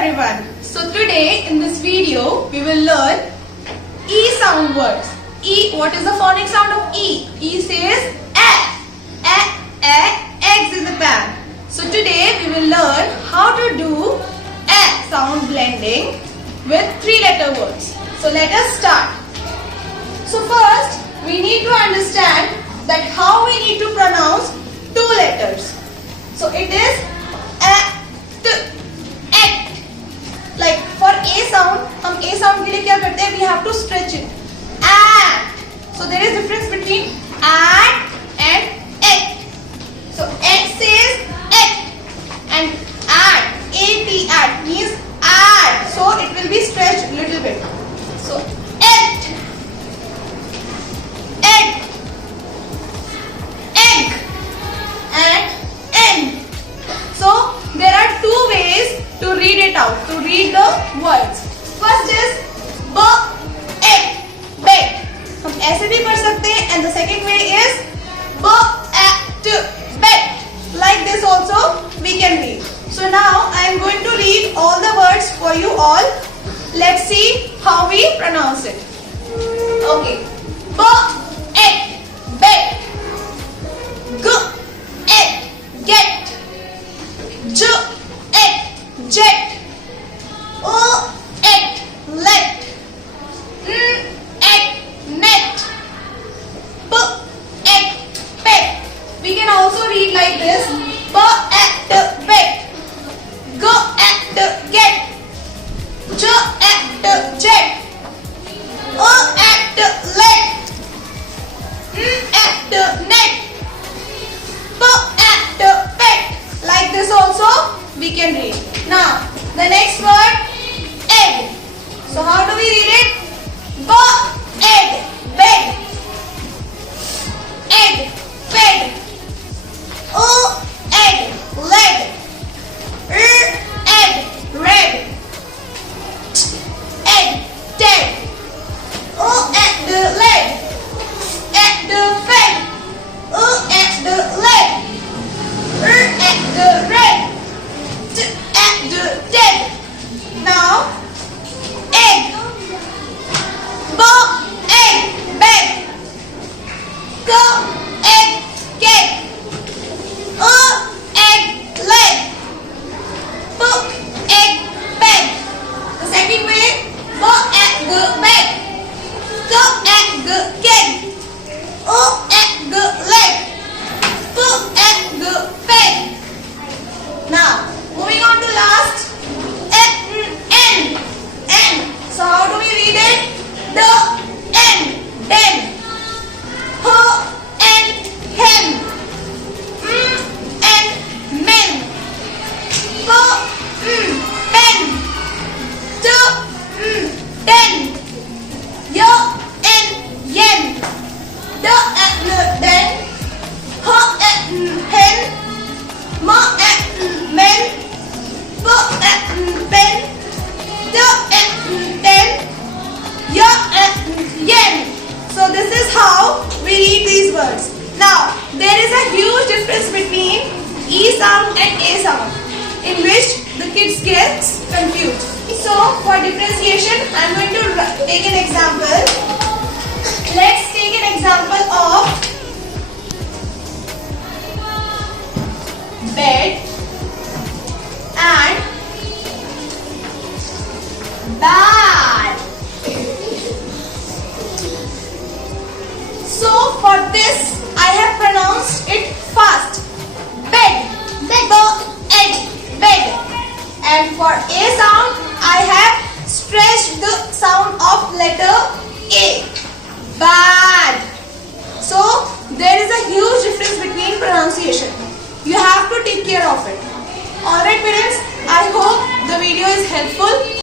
everyone. So today in this video we will learn E sound words. E, what is the phonic sound of E? E says eggs in the pan. So today we will learn how to do sound blending with 3-letter words. So let us start. So first we need to understand that how we need to pronounce 2 letters. So it is like for A sound, हम A sound के लिए क्या करते हैं? We have to stretch it. So there is difference between and act. So act says act and at means add. So it will be stretched a little bit. So act, egg, and end. So there are 2 ways to read it out, to read the words. First is bed. हम ऐसे भी कर सकते हैं, and the second way is bed. Like this also we can read. So now I am going to read all the words for you all. Let's see how we pronounce it. Okay. Bed. Get. Jet. Let. Net. Pet. We can also read like this. Bet. Get. Jet. Let. Net. Pet. Like this also we can read. Now the next word, egg. So how do we read it? Egg. Bed. Egg. Fed. Egg. Lead. Egg. Red. Egg. Dead. Lead. Fed. Lead. Red. Dead. Now egg. Egg. Bed. Egg. Get. Egg. Leg. Egg. Bed. The second way, egg. Bed. Egg. Get. Egg. Leg. Egg. Bed. Now moving on to last, end. So how do we read it? Den. And hen. And men. Pen. Den. And yen. Den. Hen. Men. Pen. Yen. So this is how we read these words. Now there is a huge difference between E sound and A sound, in which the kids get confused. So for differentiation I am going to take an example. Let's take an example of bed and bad. So for this I have pronounced it fast. Bed. Bed. And for A sound I have stretched the sound of letter A. Bad. So there is a huge difference between pronunciation. You have to take care of it. Alright parents, I hope the video is helpful.